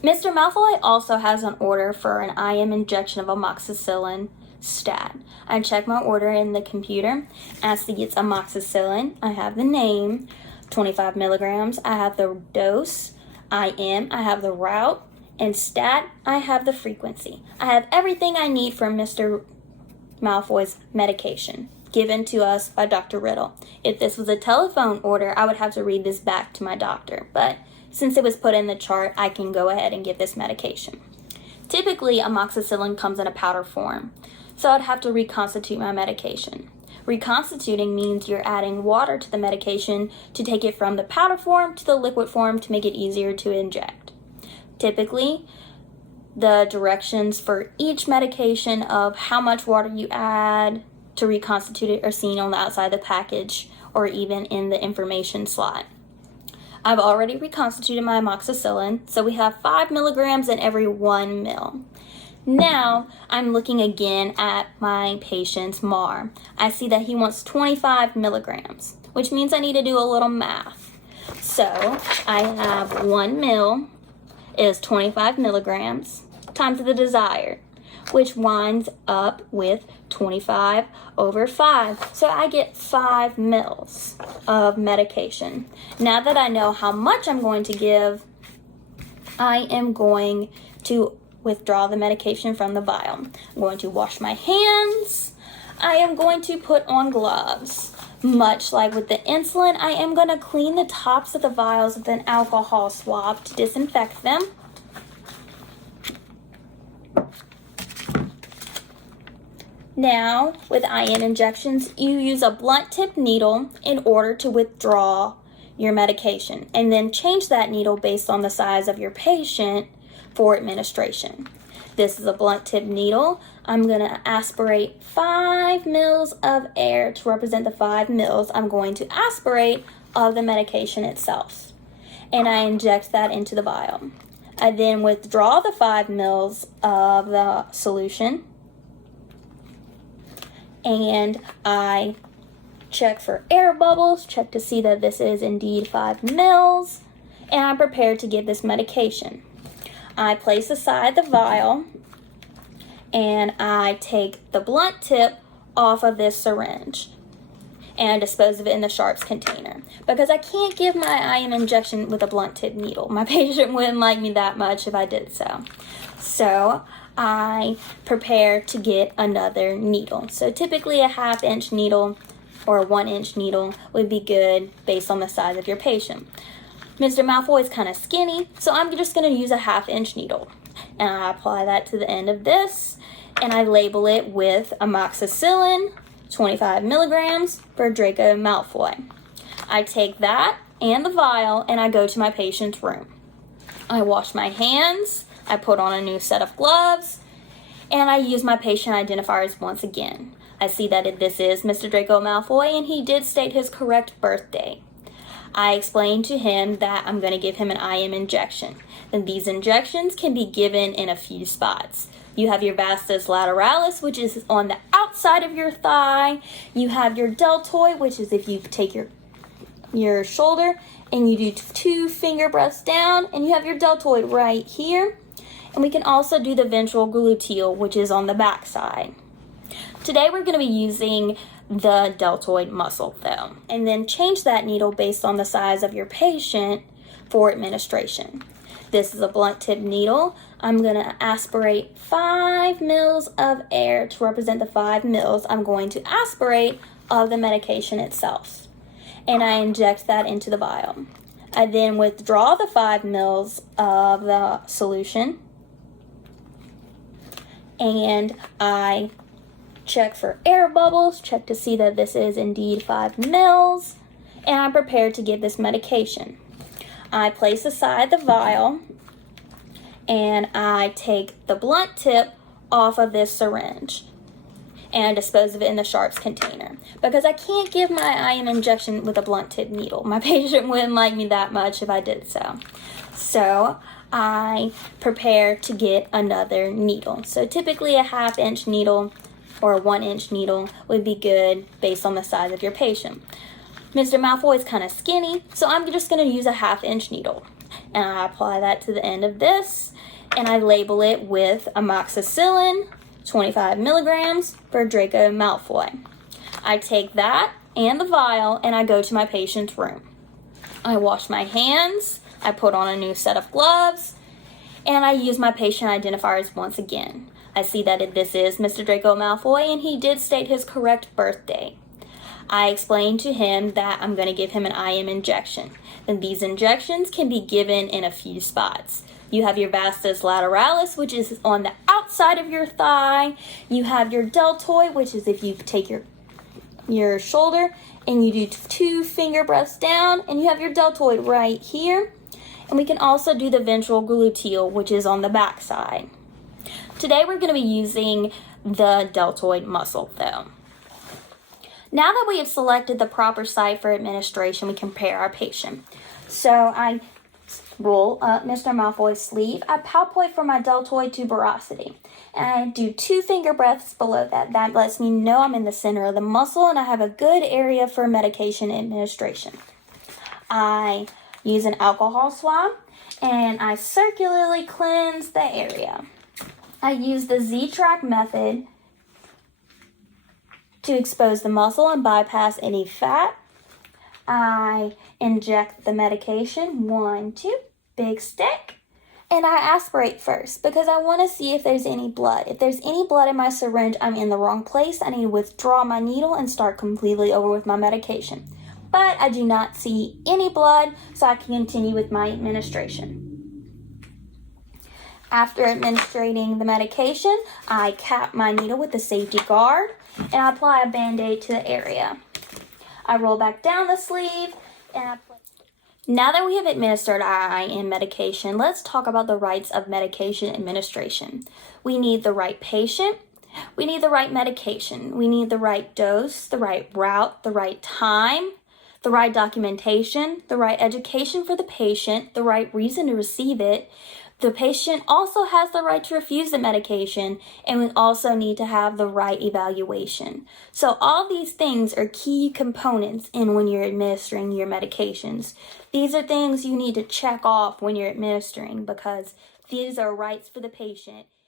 Mr. Malfoy also has an order for an IM injection of amoxicillin stat. I check my order in the computer. I see it's amoxicillin. I have the name, 25 milligrams. I have the dose, IM. I have the route, and stat, I have the frequency. I have everything I need for Mr. Malfoy's medication given to us by Dr. Riddle. If this was a telephone order, I would have to read this back to my doctor, but since it was put in the chart, I can go ahead and give this medication. Typically, amoxicillin comes in a powder form, so I'd have to reconstitute my medication. Reconstituting means you're adding water to the medication to take it from the powder form to the liquid form to make it easier to inject. Typically, the directions for each medication of how much water you add to reconstitute it are seen on the outside of the package or even in the information slot. I've already reconstituted my amoxicillin, so we have 5 milligrams in every 1 ml. Now, I'm looking again at my patient's MAR. I see that he wants 25 milligrams, which means I need to do a little math. So, I have 1 ml is 25 milligrams times the desired, which winds up with 25 over 5. So I get 5 mils of medication. Now that I know how much I'm going to give, I am going to withdraw the medication from the vial. I'm going to wash my hands. I am going to put on gloves. Much like with the insulin, I am going to clean the tops of the vials with an alcohol swab to disinfect them. Now, with IM injections, you use a blunt tip needle in order to withdraw your medication, and then change that needle based on the size of your patient for administration. This is a blunt tip needle. I'm going to aspirate 5 mils of air to represent the 5 mils I'm going to aspirate of the medication itself. And I inject that into the vial. I then withdraw the 5 mils of the solution, and I check for air bubbles, check to see that this is indeed 5 mils, and I'm prepared to give this medication. I place aside the vial, and I take the blunt tip off of this syringe and dispose of it in the sharps container, because I can't give my IM injection with a blunt tip needle. My patient wouldn't like me that much if I did so. So I prepare to get another needle. So typically a 1/2 inch needle or a 1 inch needle would be good based on the size of your patient. Mr. Malfoy is kind of skinny, so I'm just going to use a 1/2 inch needle. And I apply that to the end of this, and I label it with amoxicillin, 25 milligrams for Draco Malfoy. I take that and the vial, and I go to my patient's room. I wash my hands, I put on a new set of gloves, and I use my patient identifiers once again. I see that this is Mr. Draco Malfoy, and he did state his correct birthday. I explained to him that I'm going to give him an IM injection. And these injections can be given in a few spots. You have your vastus lateralis, which is on the outside of your thigh. You have your deltoid, which is if you take your shoulder and you do 2 finger breaths down, and you have your deltoid right here. And we can also do the ventral gluteal, which is on the back side. Today we're going to be using the deltoid muscle though, and then change that needle based on the size of your patient for administration. This is a blunt tip needle. I'm going to aspirate 5 mils of air to represent the 5 mils I'm going to aspirate of the medication itself. And I inject that into the vial. I then withdraw the 5 mils of the solution, and I check for air bubbles, check to see that this is indeed 5 mils, and I'm prepared to give this medication. I place aside the vial, and I take the blunt tip off of this syringe and dispose of it in the sharps container, because I can't give my IM injection with a blunt tip needle. My patient wouldn't like me that much if I did so. So I prepare to get another needle. So typically a 1/2 inch needle or a 1 inch needle would be good based on the size of your patient. Mr. Malfoy is kind of skinny, so I'm just going to use a 1/2 inch needle. and I apply that to the end of this, and I label it with amoxicillin, 25 milligrams for Draco Malfoy. I take that and the vial, and I go to my patient's room. I wash my hands, I put on a new set of gloves, and I use my patient identifiers once again. I see that this is Mr. Draco Malfoy, and he did state his correct birthday. I explain to him that I'm going to give him an IM injection. And these injections can be given in a few spots. You have your vastus lateralis, which is on the outside of your thigh. You have your deltoid, which is if you take your shoulder and you do 2 finger breaths down, and you have your deltoid right here. And we can also do the ventral gluteal, which is on the back side. Today we're going to be using the deltoid muscle though. Now that we have selected the proper site for administration, we can prepare our patient. So I roll up Mr. Malfoy's sleeve. I palpate for my deltoid tuberosity. And I do 2 finger breaths below that. That lets me know I'm in the center of the muscle and I have a good area for medication administration. I use an alcohol swab and I circularly cleanse the area. I use the Z-Track method to expose the muscle and bypass any fat. I inject the medication, 1, 2, big stick, and I aspirate first because I want to see if there's any blood. If there's any blood in my syringe, I'm in the wrong place. I need to withdraw my needle and start completely over with my medication. But I do not see any blood, so I can continue with my administration. After administering the medication, I cap my needle with a safety guard and I apply a Band-Aid to the area. I roll back down the sleeve and I place. Now that we have administered our IM medication, let's talk about the rights of medication administration. We need the right patient, we need the right medication, we need the right dose, the right route, the right time, the right documentation, the right education for the patient, the right reason to receive it. The patient also has the right to refuse the medication, and we also need to have the right evaluation. So all these things are key components in when you're administering your medications. These are things you need to check off when you're administering because these are rights for the patient.